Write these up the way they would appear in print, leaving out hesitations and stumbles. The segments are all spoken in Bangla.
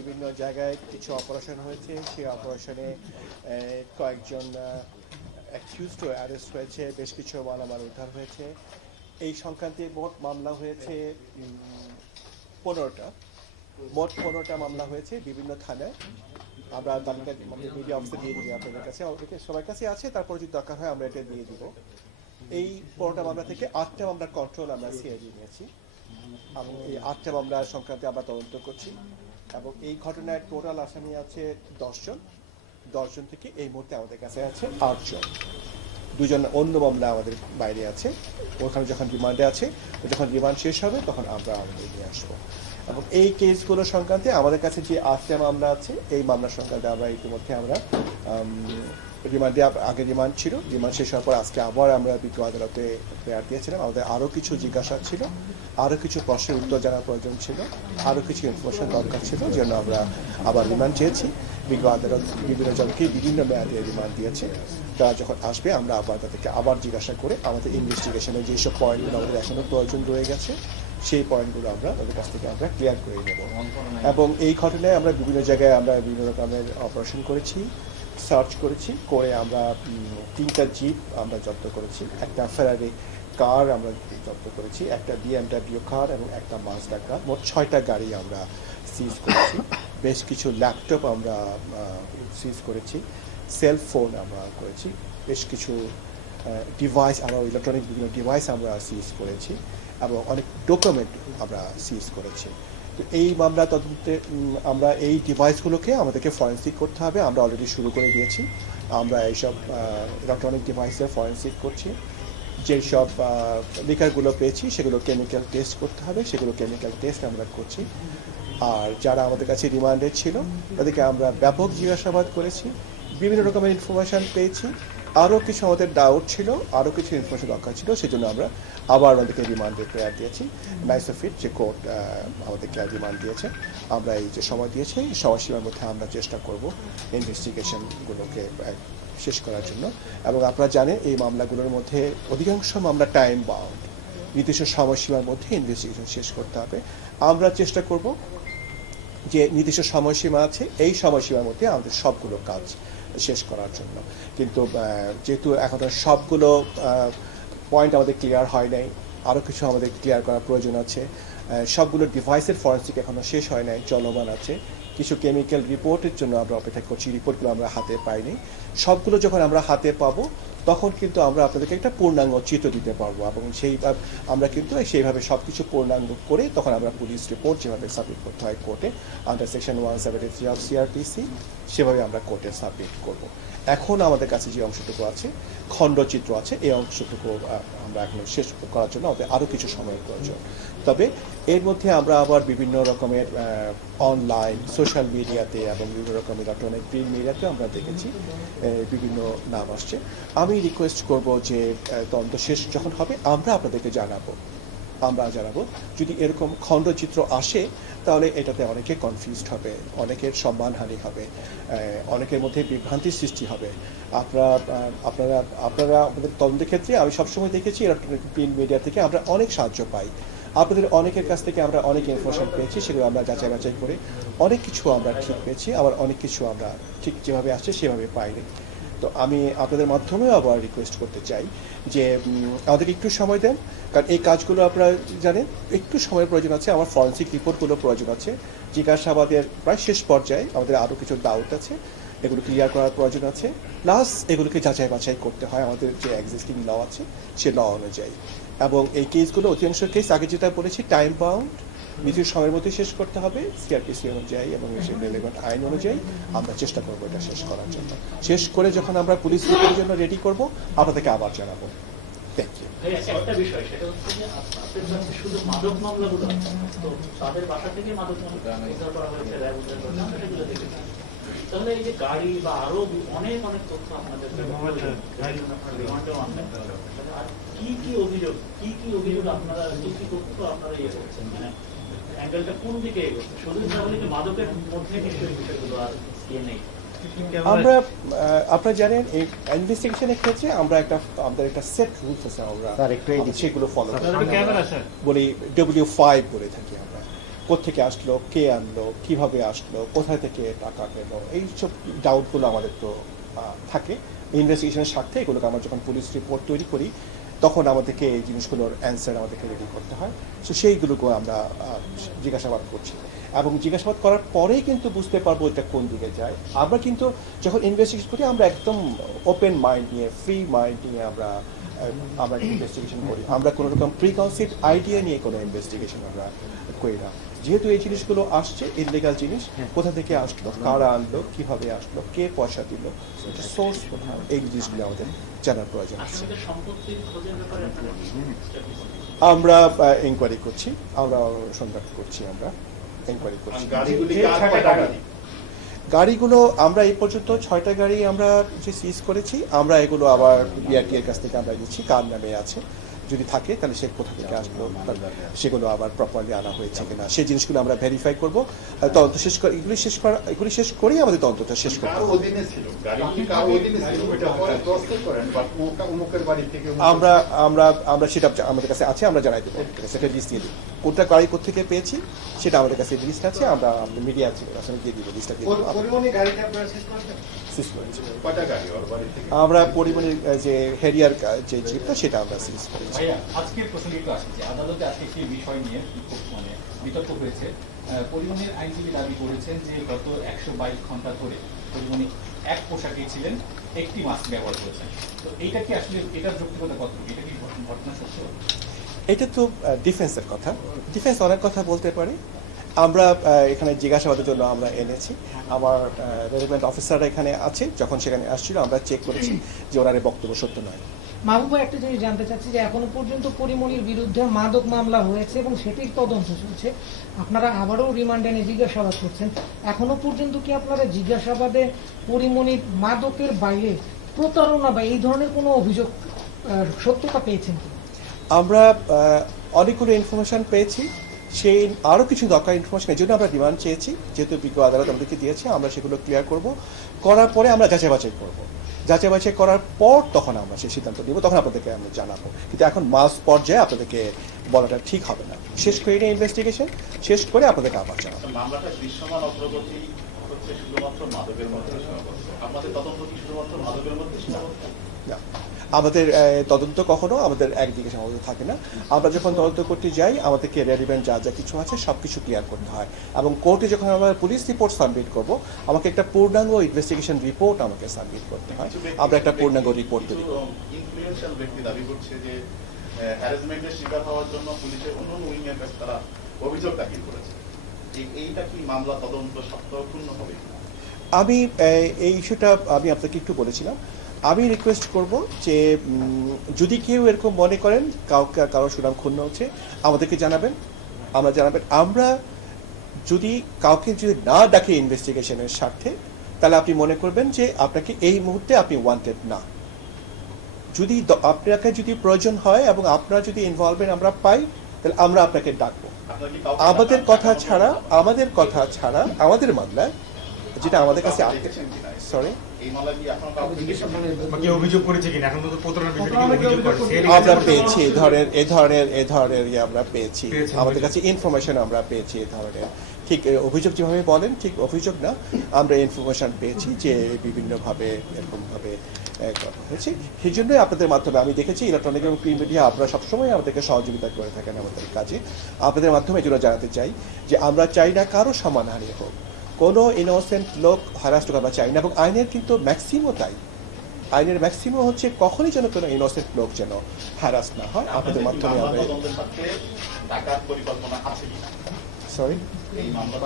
বিভিন্ন জায়গায় কিছু অপারেশন হয়েছে, সেই অপারেশনে কয়েকজন অ্যাকিউজড অ্যারেস্ট হয়েছে, বেশ কিছু মালামাল উদ্ধার হয়েছে। এই সংক্রান্তে মোট মামলা হয়েছে 15টা। মোট 15টা মামলা হয়েছে বিভিন্ন থানায়। আমরা তালিকা মিডিয়া অফিসে দিয়ে দিই আপনাদের কাছে, সবার কাছে আছে, তারপর যদি দরকার হয় আমরা এটা দিয়ে দিব। এই 15টা মামলা থেকে 8টা মামলার কন্ট্রোল আমরা সিআইডি নিয়েছি এবং এই 8টা মামলা সংক্রান্তে আমরা তদন্ত করছি। এবং এই ঘটনায় টোটাল আসামি আছে 10 জন। 10 জন থেকে এই মুহূর্তে আমাদের কাছে আছে 8 জন। 2 জন অন্য মামলা আমাদের বাইরে আছে, ওখানে যখন রিমান্ডে আছে, যখন রিমান্ড শেষ হবে তখন আমরা আমাদের নিয়ে আসবো। এবং এই কেসগুলো সংক্রান্তে আমাদের কাছে যে 8টা মামলা আছে, এই মামলা সংক্রান্তে আমরা ইতিমধ্যে আমরা রিমান্ডে, আগে রিমান্ড ছিল, রিমান্ড শেষ হওয়ার পর আজকে আবার আমরা বিজ্ঞ আদালতে প্রেয়ার দিয়েছিলাম। আমাদের আরও কিছু জিজ্ঞাসা ছিল, আরও কিছু প্রশ্নের উত্তর জানার প্রয়োজন ছিল, আরও কিছু ইনফরমেশন দরকার ছিল, যেন আমরা আবার রিমান্ড চেয়েছি। বিজ্ঞ আদালত বিভিন্ন জনকে বিভিন্ন মেয়াদে রিমান্ড দিয়েছে। তারা যখন আসবে আমরা আবার তাদেরকে আবার জিজ্ঞাসা করে আমাদের ইনভেস্টিগেশনের যেসব পয়েন্টগুলো আমাদের এখনও প্রয়োজন রয়ে গেছে, সেই পয়েন্টগুলো আমরা তাদের কাছ থেকে আমরা ক্লিয়ার করে নেব। এবং এই ঘটনায় আমরা বিভিন্ন জায়গায় আমরা বিভিন্ন রকমের অপারেশন করেছি, সার্চ করেছি, করে আমরা 3টা জিপ আমরা জব্দ করেছি, একটা ফেরারি কার আমরা জব্দ করেছি, একটা বিএমডাব্লিউ কার এবং একটা মাজদা কার। মোট 6টা গাড়ি আমরা সিজ করেছি। বেশ কিছু ল্যাপটপ আমরা সিজ করেছি, সেলফোন আমরা করেছি, বেশ কিছু ডিভাইস, আরও ইলেকট্রনিক বিভিন্ন ডিভাইস আমরা সিজ করেছি এবং অনেক ডকুমেন্ট আমরা সিজ করেছি। তো এই মামলা তদন্তে আমরা এই ডিভাইসগুলোকে আমাদেরকে ফরেন্সিক করতে হবে। আমরা অলরেডি শুরু করে দিয়েছি। আমরা এইসব ইলেকট্রনিক ডিভাইসের ফরেন্সিক করছি। যেসব লিকারগুলো পেয়েছি সেগুলো কেমিক্যাল টেস্ট করতে হবে, সেগুলো কেমিক্যাল টেস্ট আমরা করছি। আর যারা আমাদের কাছে রিমান্ডে ছিল তাদেরকে আমরা ব্যাপক জিজ্ঞাসাবাদ করেছি, বিভিন্ন রকমের ইনফরমেশান পেয়েছি। আরও কিছু আমাদের ডাউট ছিল, আরও কিছু ইনফরমেশন দরকার ছিল, সেজন্য আমরা আবার আমাদেরকে রিমান্ডের প্রেয়ার দিয়েছি। 9 ফিট যে কোর্ট আমাদেরকে রিমান্ড দিয়েছে, আমরা এই যে সময় দিয়েছি, এই সময়সীমার মধ্যে আমরা চেষ্টা করব ইনভেস্টিগেশনগুলোকে শেষ করার জন্য। এবং আপনারা জানেন এই মামলাগুলোর মধ্যে অধিকাংশ মামলা টাইম বাউন্ড, নির্দিষ্ট সময়সীমার মধ্যে ইনভেস্টিগেশন শেষ করতে হবে। আমরা চেষ্টা করব যে নির্দিষ্ট সময়সীমা আছে, এই সময়সীমার মধ্যে আমাদের সবগুলো কাজ শেষ করার জন্য। কিন্তু যেহেতু এখনও সবগুলো পয়েন্ট আমাদের ক্লিয়ার হয় নাই, আরও কিছু আমাদের ক্লিয়ার করার প্রয়োজন আছে। সবগুলো ডিভাইসের ফরেন্সিক এখনও শেষ হয় নাই, চলমান আছে। কিছু কেমিক্যাল রিপোর্টের জন্য আমরা অপেক্ষা করছি, রিপোর্টগুলো আমরা হাতে পাইনি। সবগুলো যখন আমরা হাতে পাবো তখন কিন্তু আমরা আপনাদেরকে একটা পূর্ণাঙ্গ চিত্র দিতে পারবো এবং সেইভাবে আমরা কিন্তু সেইভাবে সব কিছু পূর্ণাঙ্গ করে তখন আমরা পুলিশ রিপোর্ট যেভাবে সাবমিট করতে হয় কোর্টে আন্ডার সেকশন 173 অফ সিআরপিসি, সেভাবে আমরা কোর্টে সাবমিট করব। এখন আমাদের কাছে যে অংশটুকু আছে, খণ্ডচিত্র আছে, এই অংশটুকু আমরা এখন শেষ করার জন্য আমাদের আরও কিছু সময়ের প্রয়োজন। তবে এর মধ্যে আমরা আবার বিভিন্ন রকমের অনলাইন, সোশ্যাল মিডিয়াতে এবং বিভিন্ন রকমের ইলেকট্রনিক প্রিন্ট মিডিয়াতে আমরা দেখেছি বিভিন্ন নাম আসছে। আমি রিকোয়েস্ট করব যে তদন্ত শেষ যখন হবে আমরা আপনাদেরকে জানাবো। যদি এরকম খণ্ডচিত্র আসে তাহলে এটাতে অনেকে কনফিউজড হবে, অনেকের সম্মানহানি হবে, অনেকের মধ্যে বিভ্রান্তির সৃষ্টি হবে। আপনারা আমাদের তদন্তের ক্ষেত্রে আমি সবসময় দেখেছি ইলেকট্রনিক প্রিন্ট মিডিয়া থেকে আমরা অনেক সাহায্য পাই। আপনাদের অনেকের কাছ থেকে আমরা অনেক ইনফরমেশন পেয়েছি, সেগুলো আমরা যাচাই বাছাই করে অনেক কিছু আমরা ঠিক পেয়েছি, আবার অনেক কিছু আমরা ঠিক যেভাবে আসছে সেভাবে পাইনি। তো আমি আপনাদের মাধ্যমেও আবার রিকোয়েস্ট করতে চাই যে আমাদেরকে একটু সময় দেন, কারণ এই কাজগুলো আপনারা জানেন একটু সময়ের প্রয়োজন আছে। আমার ফরেন্সিক রিপোর্টগুলো প্রয়োজন আছে, জিজ্ঞাসাবাদের প্রায় শেষ পর্যায়ে আমাদের আরও কিছু ডাউট আছে, এগুলো ক্লিয়ার করার প্রয়োজন আছে। প্লাস এগুলোকে যাচাই বাছাই করতে হয় আমাদের যে এক্সিস্টিং ল আছে সে ল অনুযায়ী। এবং এই কেসগুলো অধিকাংশ কেস আগে যেটা বলেছি টাইম বাউন্ড, নির্দিষ্ট সময়ের মধ্যে শেষ করতে হবে সিআরপিসি অনুযায়ী এবং রেলেভেন্ট আইন অনুযায়ী। আমরা চেষ্টা করবো এটা শেষ করার জন্য। শেষ করে যখন আমরা পুলিশ রিপোর্টের জন্য রেডি করবো আপনাদেরকে আবার জানাবো। Thank you. একটা বিষয় সেটা হচ্ছে যে আপনাদের কাছে শুধু মাদক মামলাগুলো তো তাদের বাসা থেকে মাদক মামলা উদ্ধার করা হয়েছে, র্যাব উদ্ধার করেছে, আমরা সেগুলো দেখেছি। তাহলে এই যে গাড়ি বা আরো অনেক অনেক তথ্য আপনাদের কি অভিযোগ আপনারা কি তথ্য আপনারা ইয়ে করছেন, মানে অ্যাঙ্গেলটা কোন দিকে এগোচ্ছে? শুধু তাহলে কি মাদকের মধ্যে নিশ্চয়ই বিষয়গুলো আর ইয়ে নেই। আমরা আপনারা জানেন এই ইনভেস্টিগেশনের ক্ষেত্রে আমাদের একটা সেট রুলস আছে, আমরা সেগুলো ফলো বলি W5 বলে থাকি আমরা। কোত্থেকে আসলো, কে আনলো, কিভাবে আসলো, কোথায় থেকে টাকা পেলো, এইসব ডাউটগুলো আমাদের তো থাকে। ইনভেস্টিগেশনের স্বার্থে এগুলোকে আমরা যখন পুলিশ রিপোর্ট তৈরি করি তখন আমাদেরকে এই জিনিসগুলোর অ্যান্সার আমাদেরকে রেডি করতে হয়। সো সেইগুলোকে আমরা জিজ্ঞাসাবাদ করছি এবং জিজ্ঞাসাবাদ করার পরেই কিন্তু বুঝতে পারবো এটা কোন দিকে যায়। আমরা কিন্তু যখন ইনভেস্টিগেশন করি আমরা একদম ওপেন মাইন্ড নিয়ে, ফ্রি মাইন্ড নিয়ে আমরা ইনভেস্টিগেশন করি। আমরা কোনো রকম প্রিকনসিভ আইডিয়া নিয়ে কোনো ইনভেস্টিগেশন আমরা করি না। যেহেতু এই জিনিসগুলো আসছে ইললিগাল জিনিস, কোথা থেকে আসলো, কারা আনলো, কিভাবে আসলো, কে পয়সা দিল, এটা সোর্স কোথায়, এই জিনিসগুলো আমাদের জানার প্রয়োজন আছে। আসামিদের সম্পত্তির খোঁজের ব্যাপারে আপনারা কি step নিচ্ছেন? আমরা ইনকোয়ারি করছি, আমরা অনুসন্ধান করছি, আমরা ইনকোয়ারি করছি। গাড়িগুলো আমরা এই পর্যন্ত 6টা গাড়ি আমরা যে সিজ করেছি, আমরা এগুলো আবার বিআরটি এর কাছ থেকে আমরা নিচ্ছি কার নামে আছে, যদি থাকে তাহলে সে কোথা থেকে আসলো, সেগুলো আবার প্রপারলি আনা হয়েছে কিনা সেই জিনিসগুলো আমরা ভেরিফাই করব। তদন্ত শেষ করে এগুলি শেষ করেই আমাদের তদন্তটা শেষ করতে হবে। আমরা আমরা আমরা সেটা আমাদের কাছে আছে, আমরা জানাই দেবো, সেটা লিস্ট দিয়ে দেবো। কোনটা গাড়ি কোথেকে পেয়েছি সেটা আমাদের কাছে লিস্ট আছে, আমরা মিডিয়া আছে আসলে দিয়ে দিব, লিস্টটা দিয়ে দেবো। আমরা পরিবহনের যে হেরিয়ার যে জিপটা সেটা আমরা সিজ করেছি। ভাইয়া, আজকের প্রসঙ্গে একটু আসছে যে আদালতে আজকে একটি বিষয় নিয়ে মানে বিতর্ক হয়েছে। পরিবহনের আইনজীবী দাবি করেছেন যে গত 122 ঘন্টা ধরে পরিবহনে এক পোশাকে ছিলেন, একটি মাস্ক ব্যবহার করেছেন। তো এইটা কি আসলে এটার যৌক্তিকতা কত? এটা কি ঘটনা সত্য? এটা তো ডিফেন্সের কথা, ডিফেন্স অনেক কথা বলতে পারে। আমরা এখানে জিজ্ঞাসাবাদের জন্য আমরা এনেছি, আমার রেলিভেন্ট অফিসাররা এখানে আছে, যখন সেখানে আসছিল আমরা চেক করেছি যে ওনার এই বক্তব্য সত্য নয়। মাহবুবা, একটা জিনিস জানতে চাচ্ছি যে এখনো পর্যন্ত পরিমণির বিরুদ্ধে মাদক মামলা হয়েছে এবং সেটির তদন্ত চলছে, আপনারা আবারও রিমান্ডে এনে জিজ্ঞাসাবাদ করছেন, এখনো পর্যন্ত কি আপনারা জিজ্ঞাসাবাদে পরিমণির মাদকের বাইরে প্রতারণা বা এই ধরনের কোনো অভিযোগ সত্যতা পেয়েছেন কি? আমরা অনেকগুলো ইনফরমেশন পেয়েছি, সেই আরও কিছু দরকার ইনফরমেশন, এই জন্য আমরা রিমান্ড চেয়েছি, যেহেতু বিজ্ঞ আদালত আমাদেরকে দিয়েছে, আমরা সেগুলো ক্লিয়ার করব, করার পরে আমরা যাচাই বাছাই করবো, যাচাই বাছাই করার পর তখন আমরা সেই সিদ্ধান্ত নিব, তখন আপনাদেরকে আমরা জানাবো। কিন্তু এখন মাস পর্যায়ে আপনাদেরকে বলাটা ঠিক হবে না, শেষ করে নিয়ে ইনভেস্টিগেশন শেষ করে আপনাদেরকে আবার জানাবো। মামলাটা দৃশ্যমান অগ্রগতি হচ্ছে শুধুমাত্র মাদকের মধ্যে সীমাবদ্ধ। আমাদের তদন্ত কি শুধুমাত্র মাদকের মধ্যে সীমাবদ্ধ? না, আমাদের তদন্ত কখনো আমাদের একদিকে সীমাবদ্ধ থাকে না। আমরা যখন তদন্ত করতে যাই আমাদেরকে রেলিভেন্ট যা যা কিছু আছে সব কিছু ক্লিয়ার করতে হয়, এবং কোর্টে যখন আমরা পুলিশ রিপোর্ট সাবমিট করব আমাকে একটা পূর্ণাঙ্গ ইনভেস্টিগেশন রিপোর্ট আমাকে সাবমিট করতে হয়, আমরা একটা পূর্ণাঙ্গ রিপোর্ট তৈরি করি। ইনফ্লুয়েন্সিয়াল ব্যক্তি দাবি করছে যে হ্যারাসমেন্টের শিকার হওয়ার জন্য পুলিশের অন্য উইং এর কাছে তারা অভিযোগ দাখিল করেছে। এইটা কি মামলা তদন্ত সপ্তাহপূর্ণ হবে? আমি এই ইস্যুটা আমি আপনাকে একটু বলেছিলাম, আমি রিকোয়েস্ট করব যে যদি কেউ এরকম মনে করেন কারো সুনাম ক্ষুণ্ণ হচ্ছে আমাদেরকে জানাবেন, আমরা যদি কাউকে যদি না ডাকে ইনভেস্টিগেশনের স্বার্থে তাহলে আপনি মনে করবেন যে আপনাকে এই মুহূর্তে আপনি ওয়ান্টেড না। যদি আপনাকে যদি প্রয়োজন হয় এবং আপনার যদি ইনভলভমেন্ট আমরা পাই তাহলে আমরা আপনাকে ডাকবো। আমাদের কথা ছাড়া আমাদের মামলায় যেটা আমাদের কাছে সরি অভিযোগ করেছে কিনা এখন তো প্রতারণার বিষয়টা অভিযোগ করেছে আমরা পেয়েছি এ ধরনের আমরা পেয়েছি, আমাদের কাছে ইনফরমেশন আমরা পেয়েছি এ ধরনের, ঠিক অভিযোগ যেভাবে বলেন ঠিক অভিযোগ না, আমরা ইনফরমেশন পেয়েছি যে বিভিন্নভাবে এরকমভাবে হয়েছে। সেই জন্যই আপনাদের মাধ্যমে আমি দেখেছি ইলেকট্রনিক এবং প্রিন্ট মিডিয়া আপনারা সবসময় আমাদেরকে সহযোগিতা করে থাকেন আমাদের কাজে। আপনাদের মাধ্যমে এই জন্য জানাতে চাই যে আমরা চাই না কারো সম্মানহানি হোক, কোনো ইনোসেন্ট লোক হ্যারাস আমরা চাই না, এবং আইনের কিন্তু ম্যাক্সিমও তাই, আইনের ম্যাক্সিমাম হচ্ছে কখনই যেন কোনো ইনোসেন্ট লোক যেন হ্যারাস না হয়। আপনাদের মাধ্যমে আমরা টাকার পরিকল্পনা আছে কিনা, সরি এই মামলা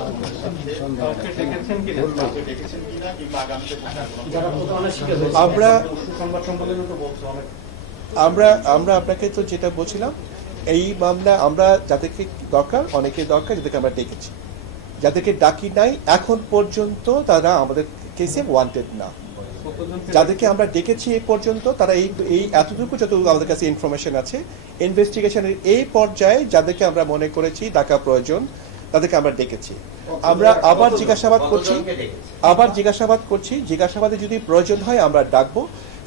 আমরা আপনাকে তো যেটা বলছিলাম, এই মামলা আমরা যাদেরকে দরকার অনেকে দরকার যাদেরকে আমরা ডেকেছি, যাদেরকে ডাকি নাই এখন পর্যন্ত তারা আমাদের কেসে ওয়ান্টেড না, যাদেরকে আমরা ডেকেছি এই পর্যন্ত তারা এই এতটুকু যতটুকু আমাদের কাছে ইনফরমেশন আছে ইনভেস্টিগেশনের এই পর্যায়ে যাদেরকে আমরা মনে করেছি ডাকা প্রয়োজন তাদেরকে আমরা ডেকেছি। আমরা আবার জিজ্ঞাসাবাদ করছি, জিজ্ঞাসাবাদে যদি প্রয়োজন হয় আমরা ডাকবো,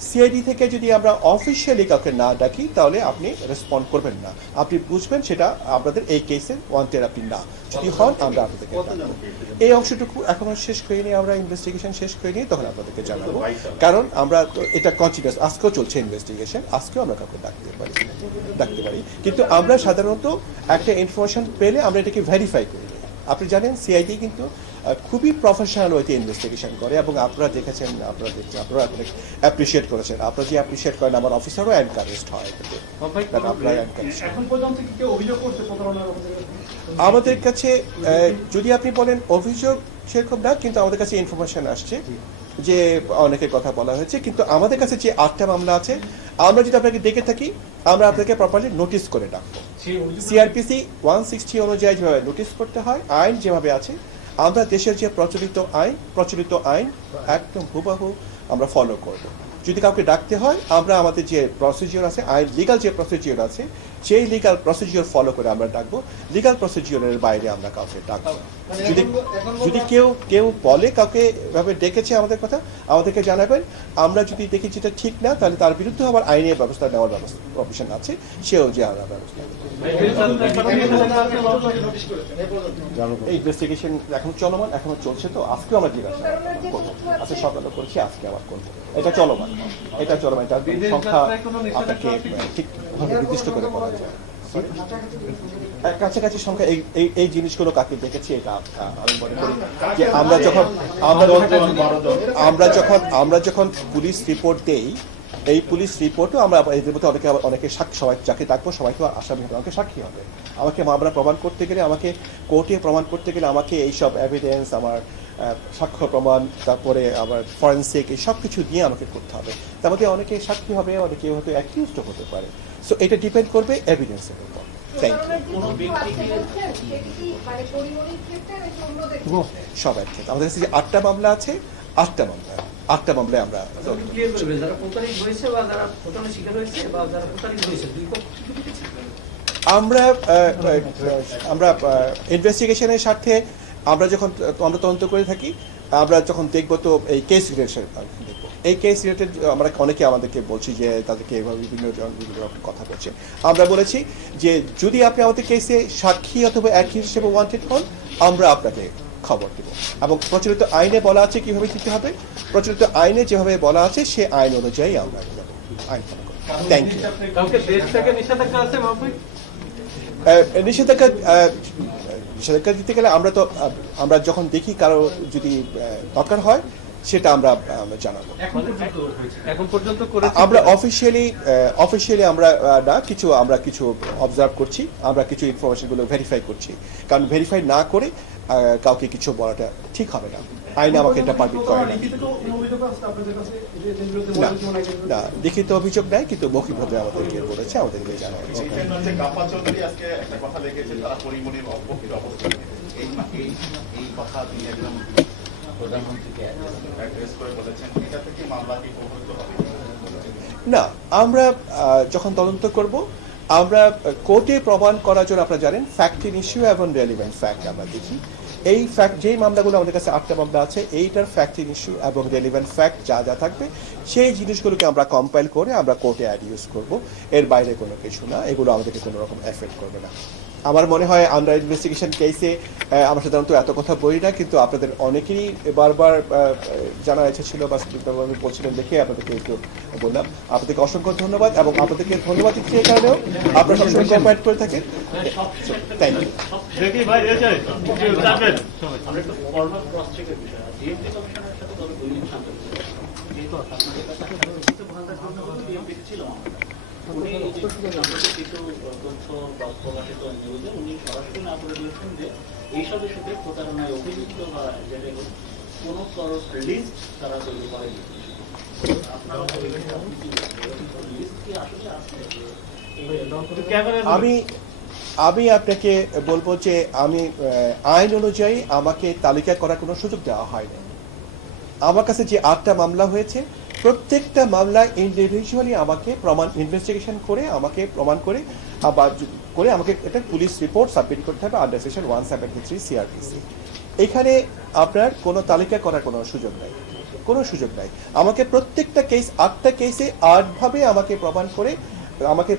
সিআইডি থেকে যদি আমরা অফিসিয়ালি কাউকে না ডাকি তাহলে আপনি রেসপন্ড করবেন না, আপনি বুঝবেন সেটা আপনাদের এই কেসে ওয়ান্টেড আপনি না, যদি হন আমরা আপনাদেরকে ডাকবো। এই অংশটুকু এখনো শেষ করে নিয়ে আমরা ইনভেস্টিগেশন শেষ করে নিয়ে তখন আপনাদেরকে জানাবো, কারণ আমরা তো এটা কন্টিনিউয়াস, আজকেও চলছে ইনভেস্টিগেশন, আজকেও আমরা কাউকে ডাকতে পারি, কিন্তু আমরা সাধারণত একটা ইনফরমেশন পেলে আমরা এটাকে ভেরিফাই করি। আপনি জানেন সিআইডি কিন্তু খুবই প্রফেশনাল ওয়েতে ইনভেস্টিগেশন করে, এবং আপনারা দেখেছেন, আপনারা অ্যাপ্রিসিয়েট করেছেন, আপনারা যে অ্যাপ্রিসিয়েট করেন আমার অফিসারও এনকারেজড হয়। আপনারা encouraged হন। এখন পর্যন্ত কি কেউ অভিযোগ করছে প্রতারণার আমাদের কাছে যদি আপনি বলেন অভিযোগ সেরকম না, কিন্তু আমাদের কাছে ইনফরমেশন আসছে যে অনেকের কথা বলা হয়েছে, কিন্তু আমাদের কাছে যে 8টা মামলা আছে, আমরা যদি আপনাকে ডেকে থাকি আমরা আপনাকে প্রপারলি নোটিস করে ডাকবো। সিআরপিসি 160 অনুযায়ী যেভাবে নোটিস করতে হয়, আইন যেভাবে আছে, আমরা দেশের যে প্রচলিত আইন একদম হুবহু আমরা ফলো করব। যদি কাউকে ডাকতে হয় আমরা আমাদের যে প্রসিজিওর আছে, আইন লিগাল যে প্রসিজিওর আছে, সেই লিগাল প্রসিজিওর ফলো করে আমরা ডাকবো, লিগাল প্রসিজিওরের বাইরে আমরা কাউকে ডাকবো। যদি কেউ বলে কাউকে এভাবে ডেকেছে আমাদের কথা, আমাদেরকে জানাবেন, আমরা যদি দেখি যেটা ঠিক না তাহলে তার বিরুদ্ধে আবার আইনের ব্যবস্থা নেওয়ার অপশন আছে, সেও যে আমরা ব্যবস্থা এই ইনভেস্টিগেশন এখন চলমান, এখনো চলছে, তো আজকেও আমরা জিজ্ঞাসা করবো, আজকে সকালে করেছি, আজকে আবার করবো, এটা চলমান, এটার সংখ্যা আপনাকে ঠিক নির্দিষ্ট করে বলা যায়। কাছাকাছি সংখ্যা এই জিনিসগুলো কাকে দেখেছি, এটা আমি মনে করি যে আমরা যখন পুলিশ রিপোর্ট দেই, এই পুলিশ রিপোর্টও আমরা এদের মধ্যে অনেকে সবাই যাকে ডাকবো সবাইকে আসামি হবে, আমাকে সাক্ষী হবে, আমাকে মামলা প্রমাণ করতে গেলে, আমাকে কোর্টে প্রমাণ করতে গেলে আমাকে এইসব এভিডেন্স, আমার সাক্ষ্য প্রমাণ, তারপরে আবার ফরেন্সিক, এই সব কিছু দিয়ে আমাকে করতে হবে। তার মধ্যে অনেকে সাক্ষী হবে, অনেকে হয়তো অ্যাকিউজড হতে পারে। সো এটা ডিপেন্ড করবে এভিডেন্সের উপর। Thank you. সবার ক্ষেত্রে আমাদের কাছে যে 8টা মামলা আছে, 8টা মামলায় আমরা আমরা ইনভেস্টিগেশনের স্বার্থে আমরা তদন্ত করে থাকি, আমরা যখন দেখবো তো এই কেস রিলেটেড দেখবো, এই কেস রিলেটেড আমরা অনেকে আমাদেরকে বলছি যে তাদেরকে এভাবে বিভিন্ন কথা বলছে। আমরা বলেছি যে যদি আপনি আমাদের কেসে সাক্ষী অথবা একই হিসেবে ওয়ান্টেড হন, আমরা আপনাকে খবর দেব, এবং প্রচলিত আইনে বলা আছে কিভাবে দিতে হবে, প্রচলিত আইনে যেভাবে বলা আছে সে আইন অনুযায়ী আমরা আইন ফলো করব। Thank you. নিষেধাজ্ঞা দিতে গেলে আমরা যখন দেখি কারো যদি দরকার হয় সেটা আমরা জানাবো। এখন পর্যন্ত আমরা অফিসিয়ালি আমরা না, আমরা কিছু অবজার্ভ করছি, আমরা কিছু ইনফরমেশনগুলো ভেরিফাই করছি, কারণ ভেরিফাই না করে কাউকে কিছু বলাটা ঠিক হবে না, আইনে আমাকে এটা পারমিট করে না। লিখিত অভিযোগ নেই, কিন্তু মৌখিকভাবে আমাদেরকে বলেছে, আমাদেরকে জানা হয়েছে। কাপ্পা চৌধুরী আজকে একটা কথা লিখেছে, তারা পরিমণির অপক্ষে অবস্থান নিয়েছে। এই কথা তিনি একদম প্রধানমন্ত্রীকে অ্যাড্রেস করে বলেছেন, এটা থেকে মামলা কি প্রভাবিত হবে না? আমরা যখন তদন্ত করব, আমরা কোর্টে প্রমাণ করার জন্য, আপনারা জানেন ফ্যাক্ট ইন ইস্যু এবং রেলিভেন্ট ফ্যাক্ট আমরা দেখি। এই ফ্যাক্ট, যেই মামলাগুলো আমাদের কাছে 8টা মামলা আছে, এইটার ফ্যাক্ট ইন ইস্যু এবং রেলিভেন্ট ফ্যাক্ট যা থাকবে, সেই জিনিসগুলোকে আমরা কম্পাইল করে আমরা কোর্টে অ্যাডিউস করব, এর বাইরে কোনো কিছু না, এগুলো আমাদেরকে কোনো রকম এফেক্ট করবে না। আমার মনে হয় আন্ডার ইনভেস্টিগেশন কেসে আমরা সাধারণত এত কথা বলি না, কিন্তু আপনাদের অনেকেরই বারবার জানার ইচ্ছা ছিল বা আমি বলছিলেন দেখে আপনাদেরকে একটু বললাম। আপনাদেরকে অসংখ্য ধন্যবাদ, এবং আপনাদেরকে ধন্যবাদ দিচ্ছি এই কারণেও আপনারা সবসময় কোঅপারেট করে থাকেন। Thank you. আমরা একটু ফর্মাল ক্রস চেকের বিষয়, ডিএমপি কমিশনের সাথে গত 2 দিন শান্ত ছিল, যেহেতু আপনাদের কাছে ডিএমপি ছিল, উনি কিছু তথ্য বা প্রকাশিত নিউজে উনি সরাসরি না করে দিয়েছেন যে এইসব ইস্যুতে প্রতারণায় অভিযুক্ত বা যেটা কোনো লিস্ট তারা তৈরি করেনি। আপনারা লিস্ট কি আসলে আছে? আমি আপনাকে বলবো যে আমি আইন অনুযায়ী আমাকে তালিকা করার কোনো সুযোগ দেওয়া হয়নি। আমার কাছে যে 8টা মামলা হয়েছে, প্রত্যেকটা মামলায় ইন্ডিভিজুয়ালি আমাকে ইনভেস্টিগেশন করে আমাকে প্রমাণ করে আমাকে একটা পুলিশ রিপোর্ট সাবমিট করতে হবে আন্ডার সেকশন 173 সিআরপিসি। এখানে আপনার কোনো তালিকা করার কোনো সুযোগ নেই। কোনো সুযোগ নাই। আমাকে প্রত্যেকটা কেস 8টা কেসে 8ভাবে আমাকে প্রমাণ করে আমাকে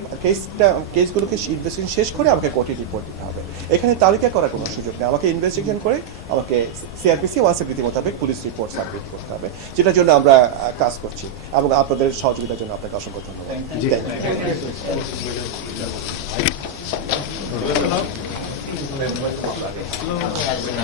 কেসগুলোকে ইনভেস্টিগেশন শেষ করে আমাকে কোর্টে রিপোর্ট দিতে হবে। এখানে তালিকা করার কোনো সুযোগ নেই। আমাকে ইনভেস্টিগেশন করে আমাকে সিআরপিসি 170 মোতাবেক পুলিশ রিপোর্ট সাবমিট করতে হবে, যেটার জন্য আমরা কাজ করছি এবং আপনাদের সহযোগিতার জন্য আপনাকে অসংখ্য ধন্যবাদ। Thank you.